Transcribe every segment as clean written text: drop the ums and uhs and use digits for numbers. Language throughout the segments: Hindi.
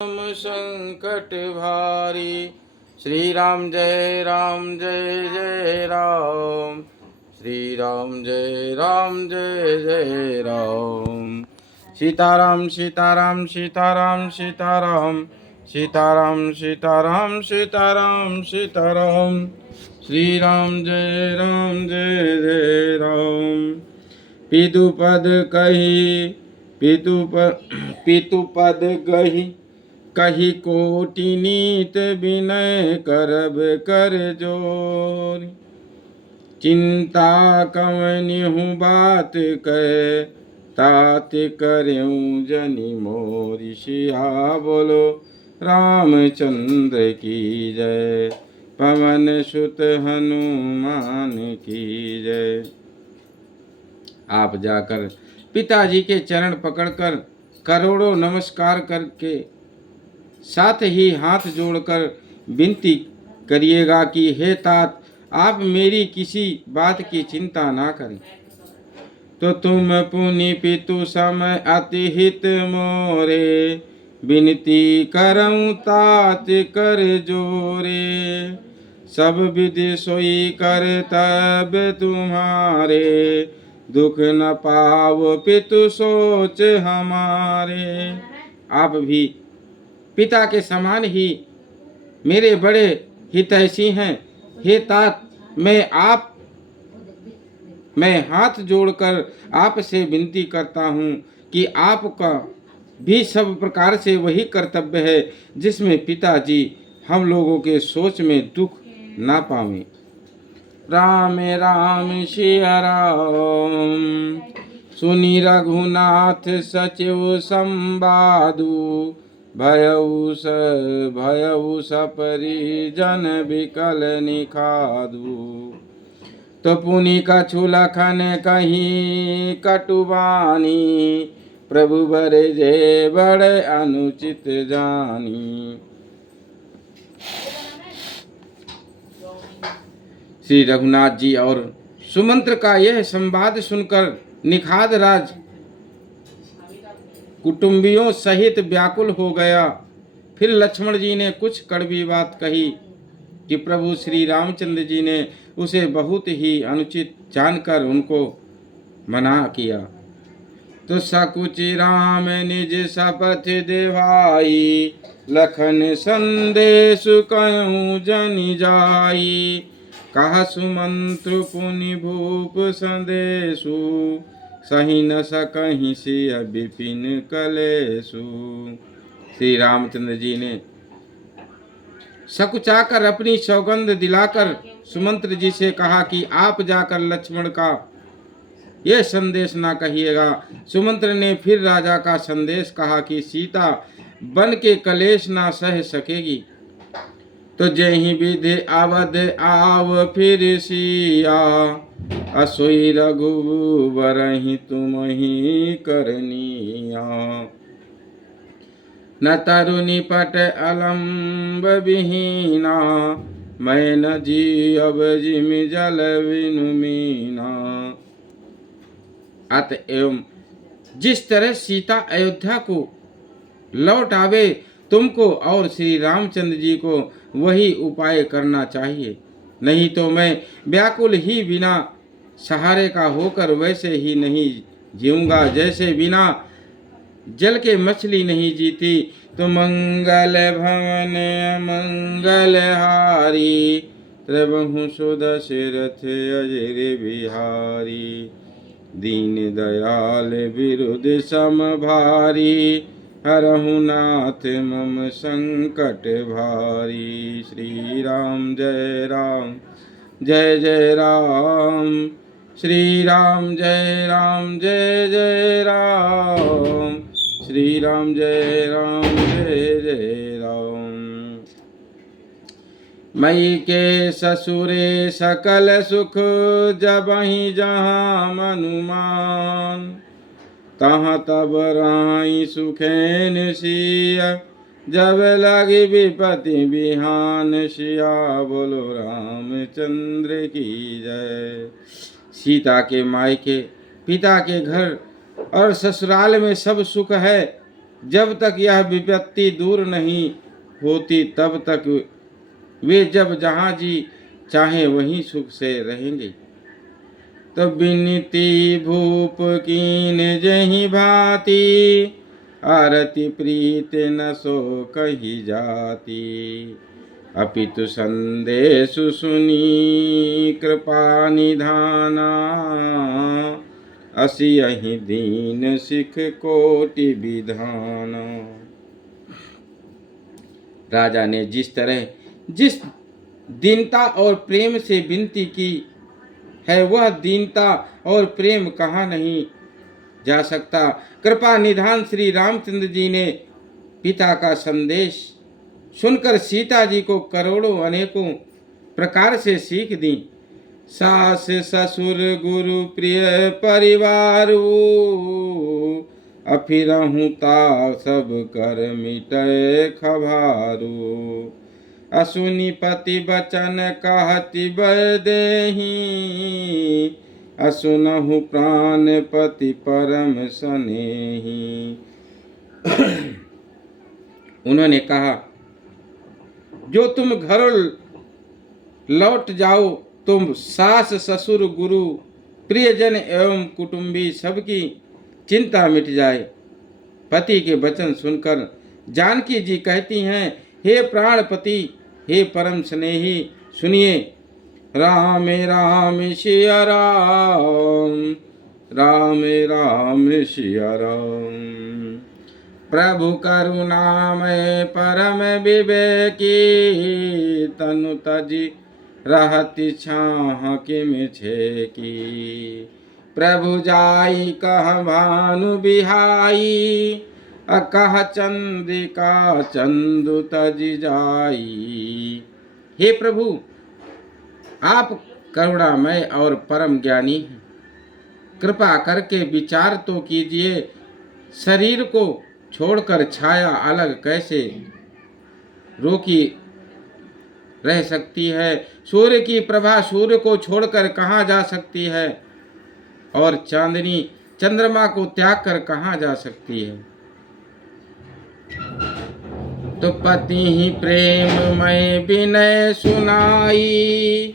संकट भारी। श्री राम जय जय राम। श्री राम जय जय राम। सीताराम सीताराम सीताराम सीताराम सीताराम सीताराम सीताराम सीताराम। श्री राम जय जय राम। पितुपद कही पितुपद कही कोटि नीत विनय करब कर जोर। चिंता कवनिहु बात कह तात कर्यूं जनि मोरि। सिया बोलो रामचंद्र की जय। पवन सुत हनुमान की जय। आप जाकर पिताजी के चरण पकड़कर करोड़ों नमस्कार करके साथ ही हाथ जोड़कर विनती करिएगा कि हे तात, आप मेरी किसी बात की चिंता ना करें। तो तुम पुनि पितु समय अति हित मोरे। विनती करऊं तात कर जोरे। सब विधि सोई कर तब तुम्हारे। दुख न पाओ पितु सोच हमारे। आप भी पिता के समान ही मेरे बड़े हितैषी हैं। हे तात, मैं हाथ जोड़कर आपसे विनती करता हूँ कि आपका भी सब प्रकार से वही कर्तव्य है जिसमें पिताजी हम लोगों के सोच में दुख ना पावें। राम राम सिया राम। सुनि रघुनाथ सचिव संवादु। भयउ सपरि जन विकल निखादु। तो पुनि कछु लखन कहीं कटुबानी। प्रभु बर जे बड़ अनुचित जानी। श्री रघुनाथ जी और सुमंत्र का यह संवाद सुनकर निखाद राज कुटुंबियों सहित व्याकुल हो गया। फिर लक्ष्मण जी ने कुछ कड़वी बात कही कि प्रभु श्री रामचंद्र जी ने उसे बहुत ही अनुचित जानकर उनको मना किया। तो सकुचि राम निज शपथ देवाई। लखन संदेश कहूँ जनि जाई। कहा सुमंत्र पुनि भूप संदेशु। सही न सकहि सिय विपिन कलेशु। श्री रामचंद्र जी ने सकुचाकर अपनी सौगंध दिलाकर सुमंत्र जी से कहा कि आप जाकर लक्ष्मण का यह संदेश ना कहिएगा। सुमंत्र ने फिर राजा का संदेश कहा कि सीता बन के कलेश ना सह सकेगी। तो जहि विधि अवध आव फिर सिया। असोई रघुबरहि तुमहि करनिया। न तरुनि पट अलम्ब विहीना। मैं न जीव जिमि जल बिनु मीना। अतएव जिस तरह सीता अयोध्या को लौट आवे, तुमको और श्री रामचंद्र जी को वही उपाय करना चाहिए। नहीं तो मैं व्याकुल ही बिना सहारे का होकर वैसे ही नहीं जीऊंगा जैसे बिना जल के मछली नहीं जीती। तो मंगल भवन मंगल हारी। त्रिभुवन सुदशरथ अजर बिहारी। दीन दयाल विरुद्ध सम भारी। हरहु नाथ मम संकट भारी। श्री राम जय जय राम। श्री राम जय जय राम। श्री राम जय जय राम। मई के ससुरे सकल सुख जबहि जहाँ मनुमान। तहाँ तब राई सुखेन सिया। जब लगी विपति बिहान। सिया बोलो रामचंद्र की जय। सीता के मायके पिता के घर और ससुराल में सब सुख है। जब तक यह विपत्ति दूर नहीं होती तब तक वे जब जहाँ जी चाहे वहीं सुख से रहेंगे। तो बिनती भूप कीन जही भांति, आरती प्रीत न सो कही जाती। अपितु संदेशु सुनी कृपा निधाना, असी यही दीन सिख कोटि विधान। राजा ने जिस दीनता और प्रेम से विनती की है, वह दीनता और प्रेम कहाँ नहीं जा सकता। कृपा निधान श्री रामचंद्र जी ने पिता का संदेश सुनकर सीता जी को करोड़ों अनेकों प्रकार से सीख दी। सास ससुर गुरु प्रिय परिवारू, अफिरहूँ ता सब कर मिटय खभारू। असुनि पति बचन कहति बदेही, असुनहु प्राण पति परम सनेही। उन्होंने कहा, जो तुम घर लौट जाओ, तुम सास ससुर गुरु प्रियजन एवं कुटुंबी सबकी चिंता मिट जाए। पति के वचन सुनकर जानकी जी कहती हैं, हे प्राणपति, हे परम स्नेही, सुनिए। राम राम सिया राम, राम राम सिया राम। प्रभु करुणामय परम विवेकी, तनु तजी रहति छाह किम छेकी। प्रभु जाई कह भानु बिहाई, अकह चंद्रिका चंदु तजी जाई। हे प्रभु, आप करुणामय और परम ज्ञानी हैं, कृपा करके विचार तो कीजिए। शरीर को छोड़कर छाया अलग कैसे रोकी रह सकती है? सूर्य की प्रभा सूर्य को छोड़कर कहाँ जा सकती है? और चांदनी चंद्रमा को त्याग कर कहाँ जा सकती है? तो पति ही प्रेम में विनय सुनाई,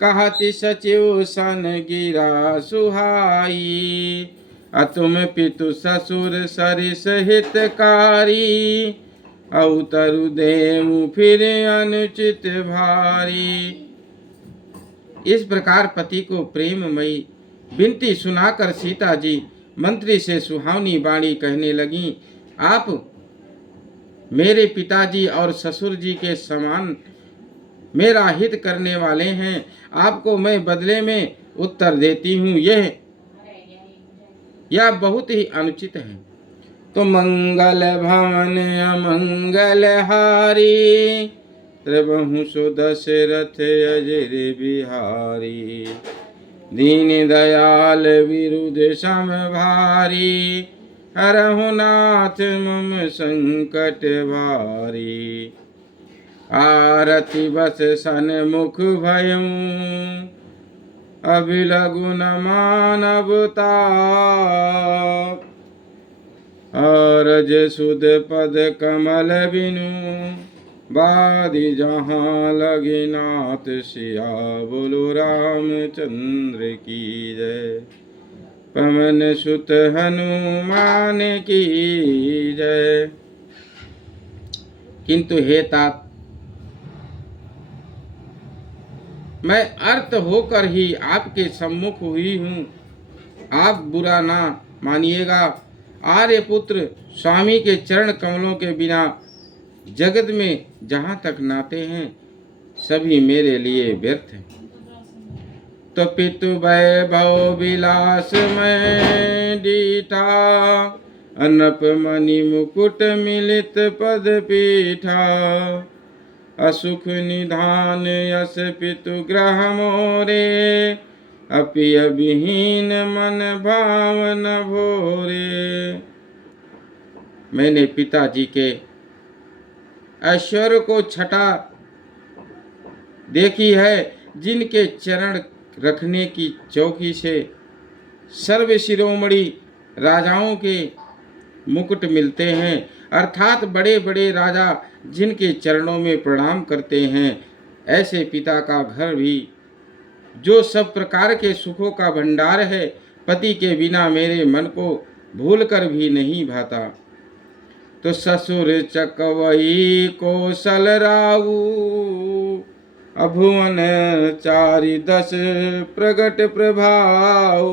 कहति सचिव सन गिरा सुहाई। अतुम पितु ससुर सरिस हितकारी, अवतरु देव फिर अनुचित भारी। इस प्रकार पति को प्रेममयी विनती सुनाकर सीता जी मंत्री से सुहावनी वाणी कहने लगी। आप मेरे पिताजी और ससुर जी के समान मेरा हित करने वाले हैं, आपको मैं बदले में उत्तर देती हूँ, यह बहुत ही अनुचित है। तो मंगल भवन अमंगल हारी, त्रिबहु सुदशरथ अजर बिहारी। दीन दयाल विरुद्ध सम भारी, हरहु नाथ मम संकट भारी। आरती बस सन्मुख भयऊं, अभिलघु न मानवता। अरज सुध पद कमल बिनु, बादि जहाँ लगे नाथ सिया। बोलो रामचंद्र की जय, पवन सुत हनुमान की जय। किंतु हे तात, मैं अर्थ होकर ही आपके सम्मुख हुई हूँ, आप बुरा ना मानिएगा। आर्यपुत्र स्वामी के चरण कमलों के बिना जगत में जहाँ तक नाते हैं सभी मेरे लिए व्यर्थ हैं। तो पितु वैभव विलास में डीठा, अनप मणि मुकुट मिलित पद पीठा। असुख निधान यस पितु ग्रह मोरे, अपिय विहीन मन भावन भोरे। मैंने पिताजी के ऐश्वर्य को छटा देखी है, जिनके चरण रखने की चौकी से सर्व शिरोमणि राजाओं के मुकुट मिलते हैं, अर्थात बड़े बड़े राजा जिनके चरणों में प्रणाम करते हैं, ऐसे पिता का घर भी जो सब प्रकार के सुखों का भंडार है, पति के बिना मेरे मन को भूल कर भी नहीं भाता। तो ससुर चकवई कौशल राऊ, अभुवन चारि दस प्रगट प्रभाऊ,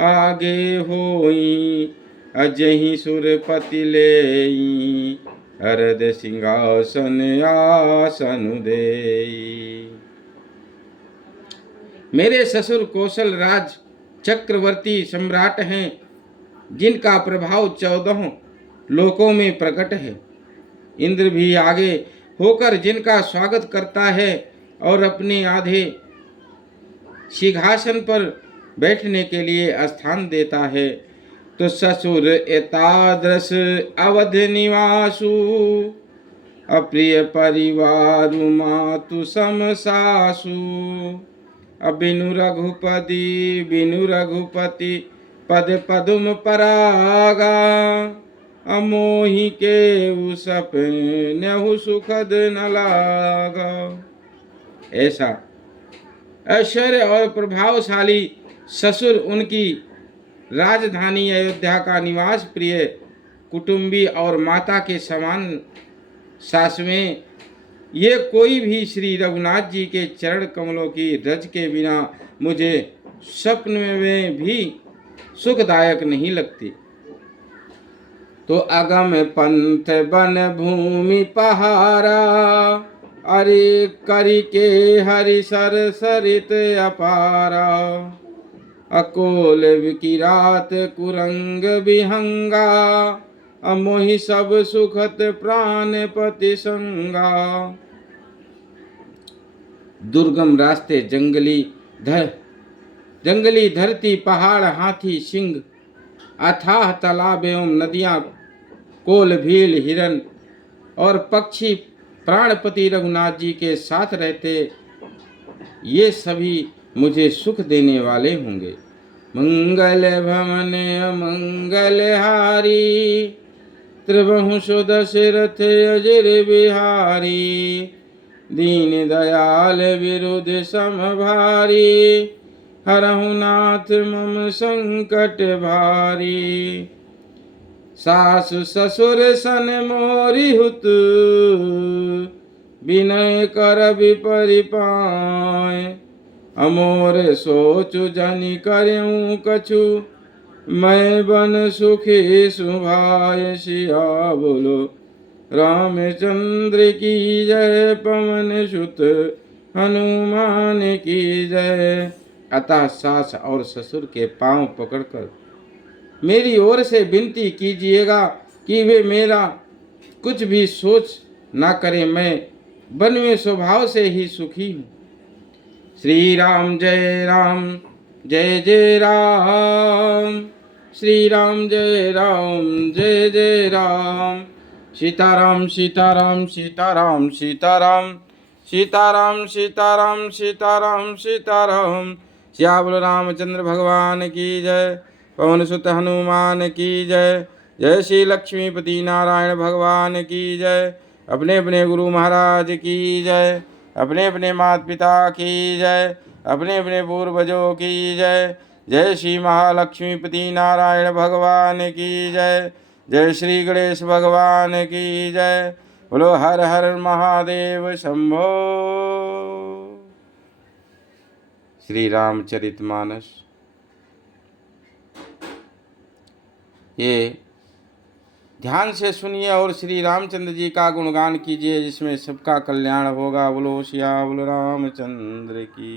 आगे होई अजहि सुरपति लेई, हरद सिंहासन आसन देई। मेरे ससुर कौशल राज चक्रवर्ती सम्राट हैं, जिनका प्रभाव 14 लोकों में प्रकट है। इंद्र भी आगे होकर जिनका स्वागत करता है और अपने आधे सिंहासन पर बैठने के लिए स्थान देता है। तो ससुर एतादृश अवध निवासु, अप्रिय परिवार मातु सम सासु, बिनु रघुपति पद पदुम परागा, अमोहि के सपनेहु सुखद न लागा। ऐसा ऐश्वर्य और प्रभावशाली ससुर, उनकी राजधानी अयोध्या का निवास प्रिय कुटुंबी और माता के समान सासवें, ये कोई भी श्री रघुनाथ जी के चरण कमलों की रज के बिना मुझे स्वप्न में भी सुखदायक नहीं लगती। तो अगम पंथ बन भूमि पहारा, अरे करी के हरि सर सरित अपारा, अकोल विकिरात कुरंग विहंगा, अमोहि सब सुखत प्राणपति संगा। दुर्गम रास्ते, जंगली धरती, पहाड़, हाथी, सिंह, अथाह तालाब एवं नदियां, कोल, भील, हिरन और पक्षी प्राणपति रघुनाथ जी के साथ रहते, ये सभी मुझे सुख देने वाले होंगे। मंगल भवन मंगल हारी, त्रिभुवन सुदशरथ अजर बिहारी, दीन दयाल विरुद्ध समभारी, हरहु नाथ मम संकट भारी। सास ससुर सन मोरी हुत, विनय कर विपरिपाय, अमोर सोचु जनि करूं कछु, मैं बन सुखी सुभाय। सिया बोलो रामचंद्र की जय, पवन सुत हनुमान की जय। अतः सास और ससुर के पांव पकड़कर मेरी ओर से विनती कीजिएगा कि वे मेरा कुछ भी सोच ना करें, मैं बनवे स्वभाव से ही सुखी हूँ। श्री राम जय राम, जय जय राम, श्री राम जय राम, जय जय राम। सीताराम सीताराम सीताराम सीताराम, सीताराम सीताराम सीताराम सीताराम। श्याम रामचंद्र भगवान की जय, पवन सुत हनुमान की जय। जय श्री लक्ष्मीपति नारायण भगवान की जय। अपने अपने गुरु महाराज की जय, अपने अपने माता पिता की जय, अपने अपने पूर्वजों की जय। जय श्री महालक्ष्मीपति नारायण भगवान की जय। जय श्री गणेश भगवान की जय। बोलो हर हर महादेव शंभो। श्री रामचरितमानस ये ध्यान से सुनिए और श्री रामचंद्र जी का गुणगान कीजिए, जिसमें सबका कल्याण होगा। बोलो सिया बोलो रामचंद्र की।